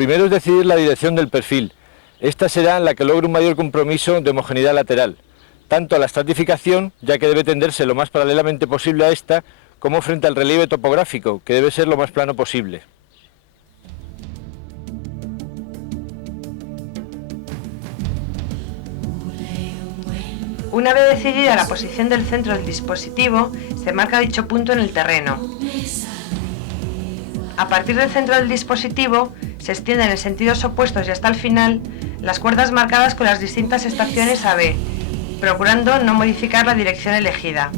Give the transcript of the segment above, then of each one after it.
primero es decidir la dirección del perfil. Esta será la que logre un mayor compromiso de homogeneidad lateral, tanto a la estratificación, ya que debe tenderse lo más paralelamente posible a esta, como frente al relieve topográfico, que debe ser lo más plano posible. Una vez decidida la posición del centro del dispositivo, se marca dicho punto en el terreno. A partir del centro del dispositivo, se extienden en sentidos opuestos y hasta el final las cuerdas marcadas con las distintas estaciones AB, procurando no modificar la dirección elegida.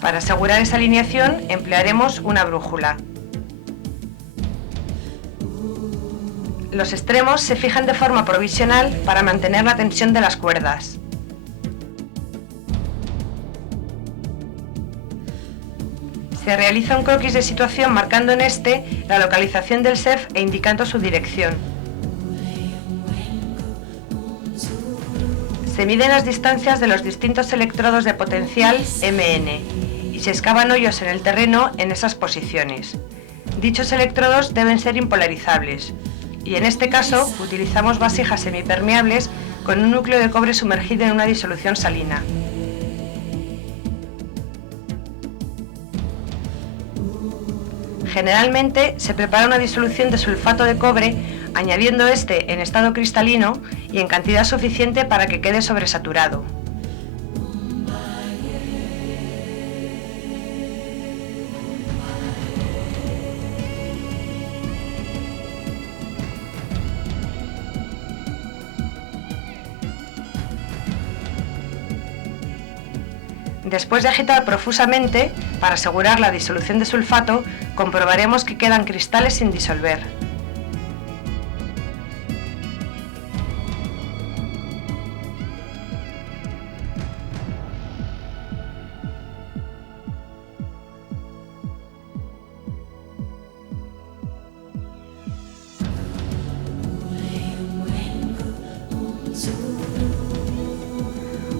Para asegurar esa alineación emplearemos una brújula. Los extremos se fijan de forma provisional para mantener la tensión de las cuerdas. Se realiza un croquis de situación marcando en este la localización del SEF e indicando su dirección. Se miden las distancias de los distintos electrodos de potencial MN y se excavan hoyos en el terreno en esas posiciones. Dichos electrodos deben ser impolarizables y en este caso utilizamos vasijas semipermeables con un núcleo de cobre sumergido en una disolución salina. Generalmente se prepara una disolución de sulfato de cobre añadiendo este en estado cristalino y en cantidad suficiente para que quede sobresaturado. Después de agitar profusamente, para asegurar la disolución de sulfato, comprobaremos que quedan cristales sin disolver.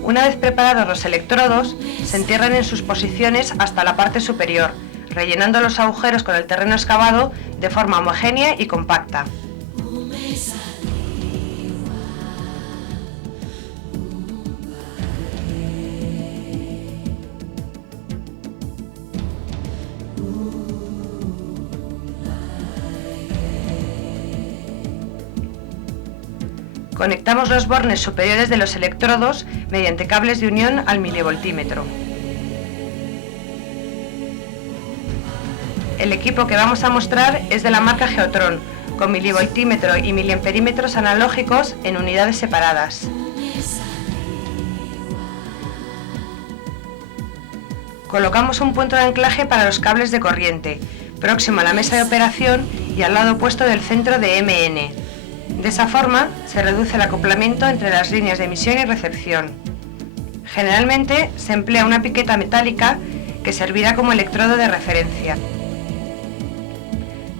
Una vez preparados los electrodos, se entierran en sus posiciones hasta la parte superior, rellenando los agujeros con el terreno excavado de forma homogénea y compacta. Conectamos los bornes superiores de los electrodos mediante cables de unión al milivoltímetro. El equipo que vamos a mostrar es de la marca Geotron, con milivoltímetro y miliamperímetros analógicos en unidades separadas. Colocamos un punto de anclaje para los cables de corriente, próximo a la mesa de operación y al lado opuesto del centro de MN. De esa forma, se reduce el acoplamiento entre las líneas de emisión y recepción. Generalmente, se emplea una piqueta metálica que servirá como electrodo de referencia.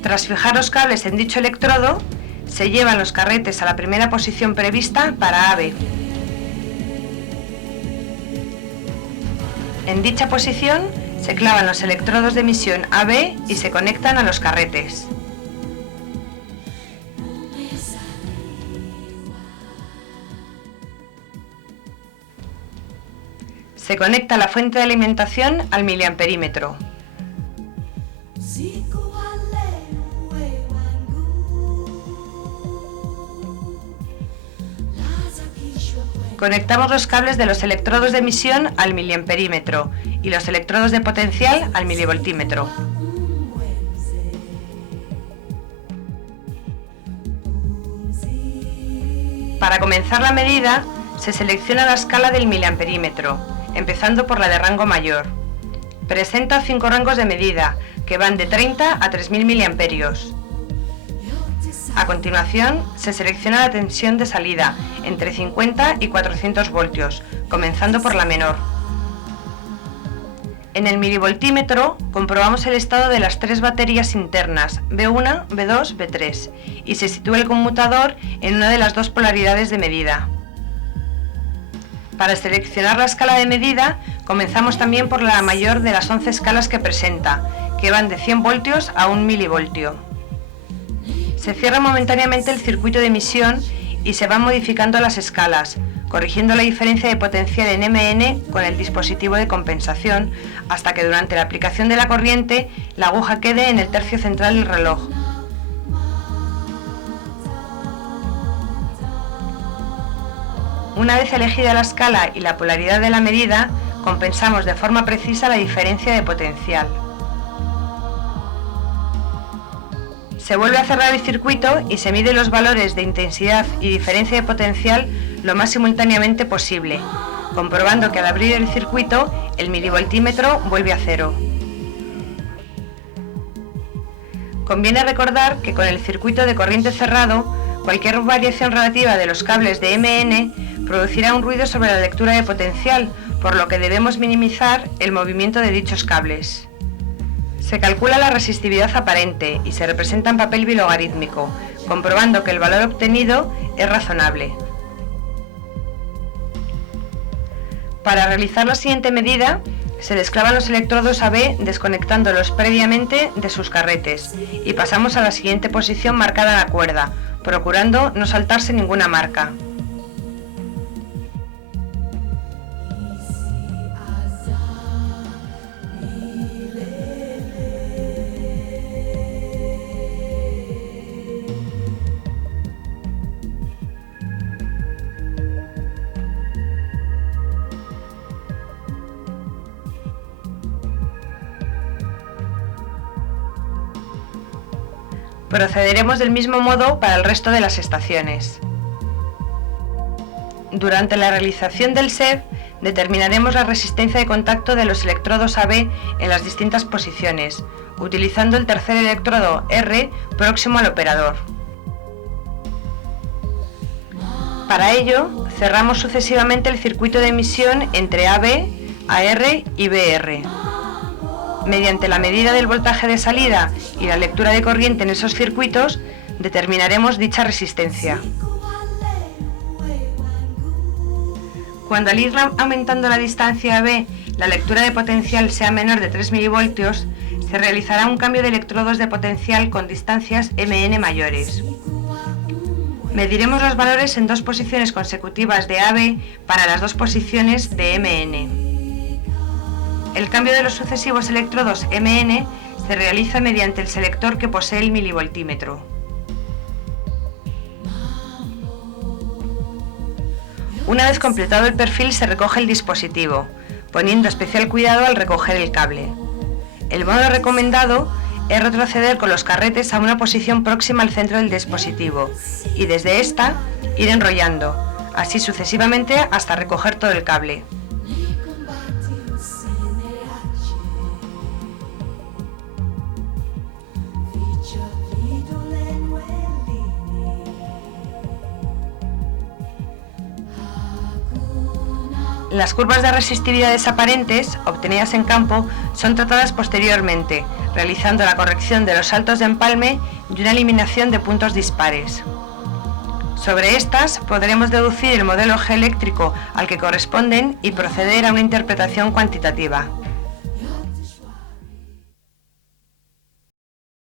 Tras fijar los cables en dicho electrodo, se llevan los carretes a la primera posición prevista para AB. En dicha posición, se clavan los electrodos de emisión AB y se conectan a los carretes. Se conecta la fuente de alimentación al miliamperímetro. Conectamos los cables de los electrodos de emisión al miliamperímetro y los electrodos de potencial al milivoltímetro. Para comenzar la medida, se selecciona la escala del miliamperímetro, empezando por la de rango mayor. Presenta 5 rangos de medida, que van de 30 a 3000 miliamperios. A continuación, se selecciona la tensión de salida, entre 50 y 400 voltios, comenzando por la menor. En el milivoltímetro, comprobamos el estado de las 3 baterías internas, B1, B2, B3, y se sitúa el conmutador en una de las 2 polaridades de medida. Para seleccionar la escala de medida, comenzamos también por la mayor de las 11 escalas que presenta, que van de 100 voltios a 1 milivoltio. Se cierra momentáneamente el circuito de emisión y se van modificando las escalas, corrigiendo la diferencia de potencial en MN con el dispositivo de compensación, hasta que durante la aplicación de la corriente la aguja quede en el tercio central del reloj. Una vez elegida la escala y la polaridad de la medida, compensamos de forma precisa la diferencia de potencial. Se vuelve a cerrar el circuito y se miden los valores de intensidad y diferencia de potencial lo más simultáneamente posible, comprobando que al abrir el circuito el milivoltímetro vuelve a cero. Conviene recordar que con el circuito de corriente cerrado, cualquier variación relativa de los cables de MN producirá un ruido sobre la lectura de potencial, por lo que debemos minimizar el movimiento de dichos cables. Se calcula la resistividad aparente y se representa en papel bilogarítmico, comprobando que el valor obtenido es razonable. Para realizar la siguiente medida, se desclavan los electrodos AB desconectándolos previamente de sus carretes y pasamos a la siguiente posición marcada en la cuerda, procurando no saltarse ninguna marca. Procederemos del mismo modo para el resto de las estaciones. Durante la realización del SEV, determinaremos la resistencia de contacto de los electrodos AB en las distintas posiciones, utilizando el tercer electrodo R próximo al operador. Para ello, cerramos sucesivamente el circuito de emisión entre AB, AR y BR. Mediante la medida del voltaje de salida y la lectura de corriente en esos circuitos, determinaremos dicha resistencia. Cuando al ir aumentando la distancia AB, la lectura de potencial sea menor de 3 mV, se realizará un cambio de electrodos de potencial con distancias MN mayores. Mediremos los valores en dos posiciones consecutivas de AB para las dos posiciones de MN. El cambio de los sucesivos electrodos MN se realiza mediante el selector que posee el milivoltímetro. Una vez completado el perfil se recoge el dispositivo, poniendo especial cuidado al recoger el cable. El modo recomendado es retroceder con los carretes a una posición próxima al centro del dispositivo y desde esta ir enrollando, así sucesivamente hasta recoger todo el cable. Las curvas de resistividades aparentes, obtenidas en campo, son tratadas posteriormente, realizando la corrección de los saltos de empalme y una eliminación de puntos dispares. Sobre estas podremos deducir el modelo G eléctrico al que corresponden y proceder a una interpretación cuantitativa.